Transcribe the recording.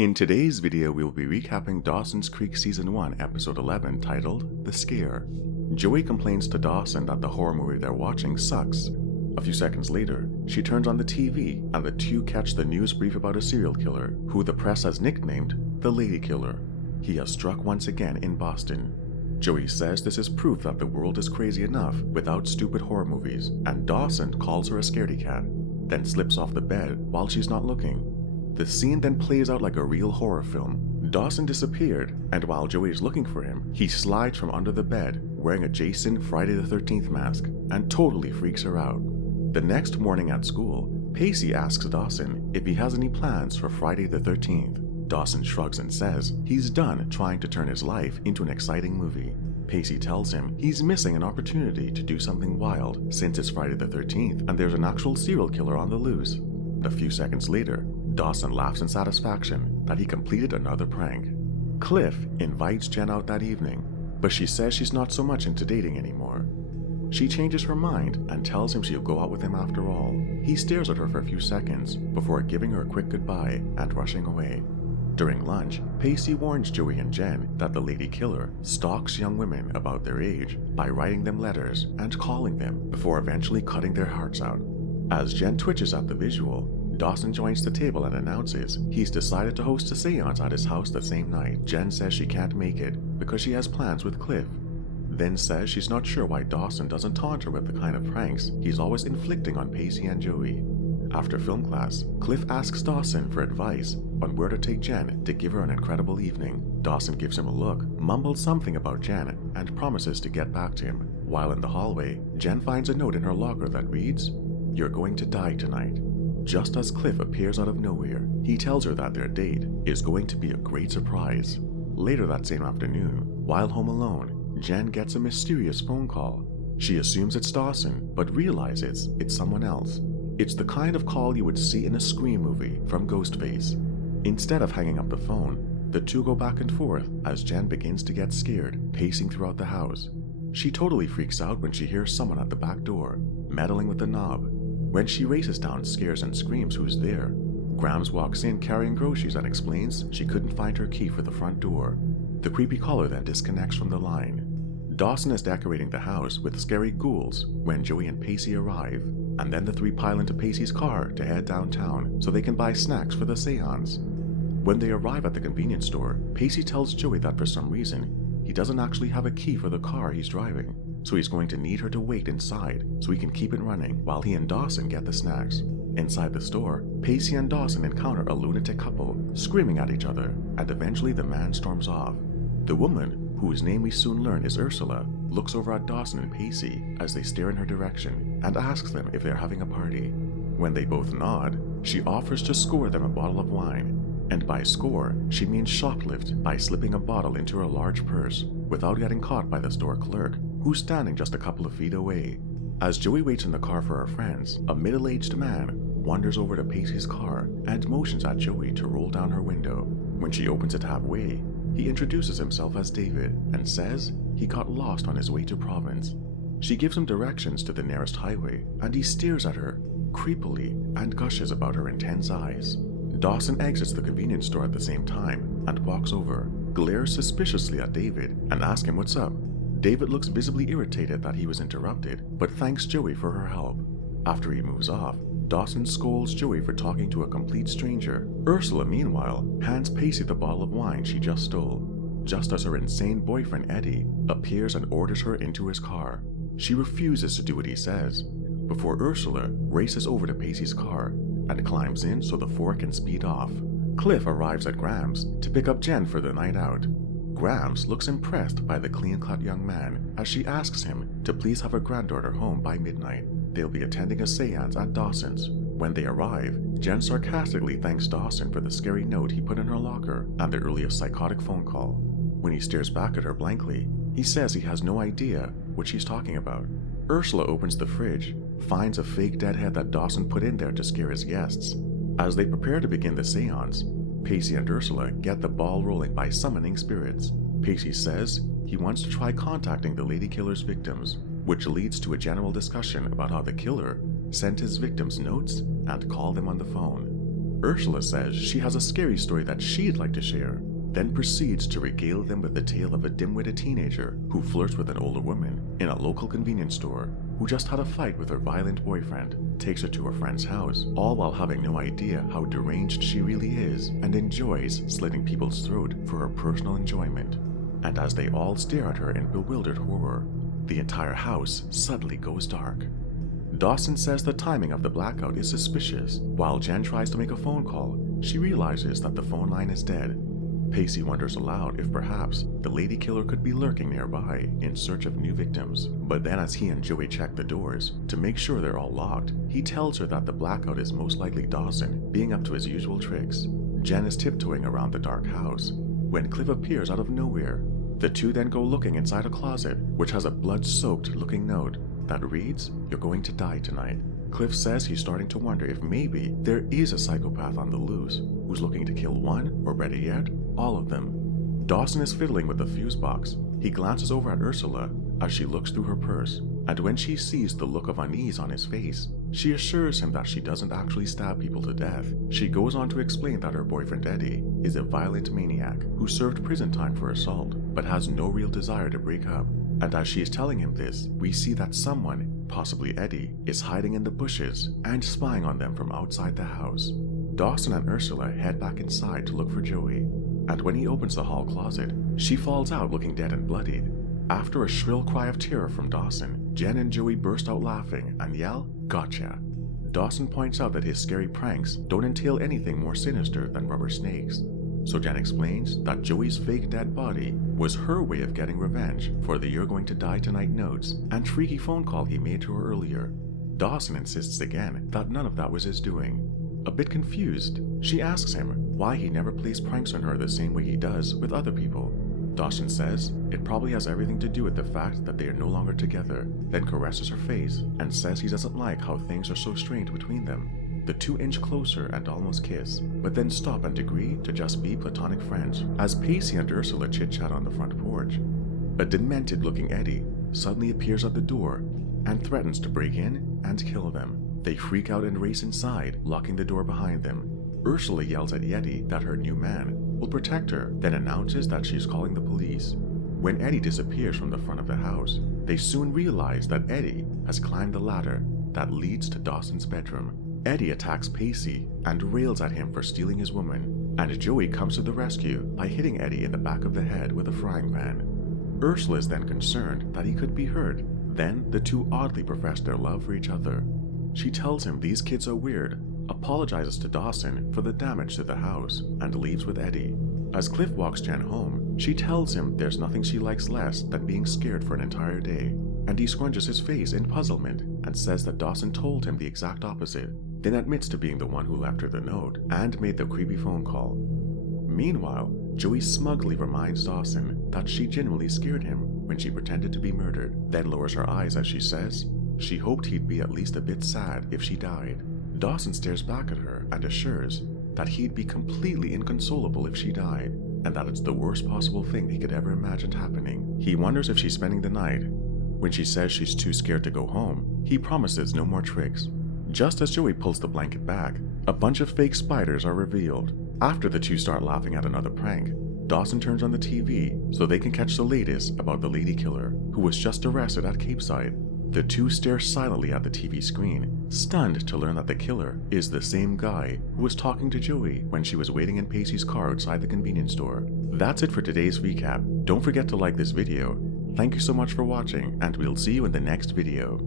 In today's video, we will be recapping Dawson's Creek Season 1, Episode 11, titled The Scare. Joey complains to Dawson that the horror movie they're watching sucks. A few seconds later, she turns on the TV and the two catch the news brief about a serial killer, who the press has nicknamed the Lady Killer. He has struck once again in Boston. Joey says this is proof that the world is crazy enough without stupid horror movies, and Dawson calls her a scaredy cat, then slips off the bed while she's not looking. The scene then plays out like a real horror film. Dawson disappeared, and while Joey is looking for him, he slides from under the bed wearing a Jason Friday the 13th mask and totally freaks her out. The next morning at school, Pacey asks Dawson if he has any plans for Friday the 13th. Dawson shrugs and says he's done trying to turn his life into an exciting movie. Pacey tells him he's missing an opportunity to do something wild since it's Friday the 13th and there's an actual serial killer on the loose. A few seconds later, Dawson laughs in satisfaction that he completed another prank. Cliff invites Jen out that evening, but she says she's not so much into dating anymore. She changes her mind and tells him she'll go out with him after all. He stares at her for a few seconds before giving her a quick goodbye and rushing away. During lunch, Pacey warns Joey and Jen that the Lady Killer stalks young women about their age by writing them letters and calling them before eventually cutting their hearts out. As Jen twitches at the visual, Dawson joins the table and announces he's decided to host a seance at his house the same night. Jen says she can't make it because she has plans with Cliff, then says she's not sure why Dawson doesn't taunt her with the kind of pranks he's always inflicting on Pacey and Joey. After film class, Cliff asks Dawson for advice on where to take Jen to give her an incredible evening. Dawson gives him a look, mumbles something about Jen, and promises to get back to him. While in the hallway, Jen finds a note in her locker that reads, "You're going to die tonight." Just as Cliff appears out of nowhere, he tells her that their date is going to be a great surprise. Later that same afternoon, while home alone, Jen gets a mysterious phone call. She assumes it's Dawson, but realizes it's someone else. It's the kind of call you would see in a Scream movie from Ghostface. Instead of hanging up the phone, the two go back and forth as Jen begins to get scared, pacing throughout the house. She totally freaks out when she hears someone at the back door, meddling with the knob. When she races downstairs and screams who's there, Grams walks in carrying groceries and explains she couldn't find her key for the front door. The creepy caller then disconnects from the line. Dawson is decorating the house with scary ghouls when Joey and Pacey arrive, and then the three pile into Pacey's car to head downtown so they can buy snacks for the seance. When they arrive at the convenience store, Pacey tells Joey that for some reason, he doesn't actually have a key for the car he's driving, so he's going to need her to wait inside so he can keep it running while he and Dawson get the snacks. Inside the store, Pacey and Dawson encounter a lunatic couple screaming at each other, and eventually the man storms off. The woman, whose name we soon learn is Ursula, looks over at Dawson and Pacey as they stare in her direction and asks them if they're having a party. When they both nod, she offers to score them a bottle of wine, and by score, she means shoplift by slipping a bottle into her large purse without getting caught by the store clerk, who's standing just a couple of feet away. As Joey waits in the car for her friends, a middle-aged man wanders over to Pacey's car and motions at Joey to roll down her window. When she opens it halfway, he introduces himself as David and says he got lost on his way to Province. She gives him directions to the nearest highway, and he stares at her creepily and gushes about her intense eyes. Dawson exits the convenience store at the same time and walks over, glares suspiciously at David, and asks him what's up. David looks visibly irritated that he was interrupted, but thanks Joey for her help. After he moves off, Dawson scolds Joey for talking to a complete stranger. Ursula, meanwhile, hands Pacey the bottle of wine she just stole, just as her insane boyfriend Eddie appears and orders her into his car. She refuses to do what he says, before Ursula races over to Pacey's car and climbs in so the four can speed off. Cliff arrives at Grams to pick up Jen for the night out. Grams looks impressed by the clean-cut young man as she asks him to please have her granddaughter home by midnight. They'll be attending a seance at Dawson's. When they arrive, Jen sarcastically thanks Dawson for the scary note he put in her locker and the earliest psychotic phone call. When he stares back at her blankly, he says he has no idea what she's talking about. Ursula opens the fridge, finds a fake dead head that Dawson put in there to scare his guests. As they prepare to begin the seance, Pacey and Ursula get the ball rolling by summoning spirits. Pacey says he wants to try contacting the Lady Killer's victims, which leads to a general discussion about how the killer sent his victims notes and called them on the phone. Ursula says she has a scary story that she'd like to share, then proceeds to regale them with the tale of a dim-witted teenager who flirts with an older woman in a local convenience store, who just had a fight with her violent boyfriend, takes her to her friend's house, all while having no idea how deranged she really is, and enjoys slitting people's throat for her personal enjoyment. And as they all stare at her in bewildered horror, the entire house suddenly goes dark. Dawson says the timing of the blackout is suspicious. While Jen tries to make a phone call, she realizes that the phone line is dead. Pacey wonders aloud if perhaps the lady killer could be lurking nearby in search of new victims. But then as he and Joey check the doors to make sure they're all locked, he tells her that the blackout is most likely Dawson being up to his usual tricks. Jen is tiptoeing around the dark house when Cliff appears out of nowhere. The two then go looking inside a closet which has a blood-soaked looking note that reads, "You're going to die tonight." Cliff says he's starting to wonder if maybe there is a psychopath on the loose who's looking to kill one, or better yet, all of them. Dawson is fiddling with the fuse box. He glances over at Ursula as she looks through her purse, and when she sees the look of unease on his face, she assures him that she doesn't actually stab people to death. She goes on to explain that her boyfriend Eddie is a violent maniac who served prison time for assault, but has no real desire to break up. And as she is telling him this, we see that someone, possibly Eddie, is hiding in the bushes and spying on them from outside the house. Dawson and Ursula head back inside to look for Joey, and when he opens the hall closet, she falls out looking dead and bloodied. After a shrill cry of terror from Dawson, Jen and Joey burst out laughing and yell, "Gotcha!" Dawson points out that his scary pranks don't entail anything more sinister than rubber snakes. So Jen explains that Joey's fake dead body was her way of getting revenge for the "you're going to die tonight" notes and freaky phone call he made to her earlier. Dawson insists again that none of that was his doing. A bit confused, she asks him why he never plays pranks on her the same way he does with other people. Dawson says it probably has everything to do with the fact that they are no longer together, then caresses her face and says he doesn't like how things are so strained between them. The two inch closer and almost kiss, but then stop and agree to just be platonic friends as Pacey and Ursula chit-chat on the front porch. A demented-looking Eddie suddenly appears at the door and threatens to break in and kill them. They freak out and race inside, locking the door behind them. Ursula yells at Eddie that her new man will protect her, then announces that she's calling the police. When Eddie disappears from the front of the house, they soon realize that Eddie has climbed the ladder that leads to Dawson's bedroom. Eddie attacks Pacey and rails at him for stealing his woman, and Joey comes to the rescue by hitting Eddie in the back of the head with a frying pan. Ursula is then concerned that he could be hurt. Then the two oddly profess their love for each other. She tells him these kids are weird, apologizes to Dawson for the damage to the house, and leaves with Eddie. As Cliff walks Jen home, she tells him there's nothing she likes less than being scared for an entire day, and he scrunches his face in puzzlement and says that Dawson told him the exact opposite, then admits to being the one who left her the note and made the creepy phone call. Meanwhile, Joey smugly reminds Dawson that she genuinely scared him when she pretended to be murdered, then lowers her eyes as she says she hoped he'd be at least a bit sad if she died. Dawson stares back at her and assures that he'd be completely inconsolable if she died, and that it's the worst possible thing he could ever imagine happening. He wonders if she's spending the night. When she says she's too scared to go home, he promises no more tricks. Just as Joey pulls the blanket back, a bunch of fake spiders are revealed. After the two start laughing at another prank, Dawson turns on the TV so they can catch the latest about the lady killer who was just arrested at Capeside. The two stare silently at the TV screen, stunned to learn that the killer is the same guy who was talking to Joey when she was waiting in Pacey's car outside the convenience store. That's it for today's recap. Don't forget to like this video. Thank you so much for watching, and we'll see you in the next video.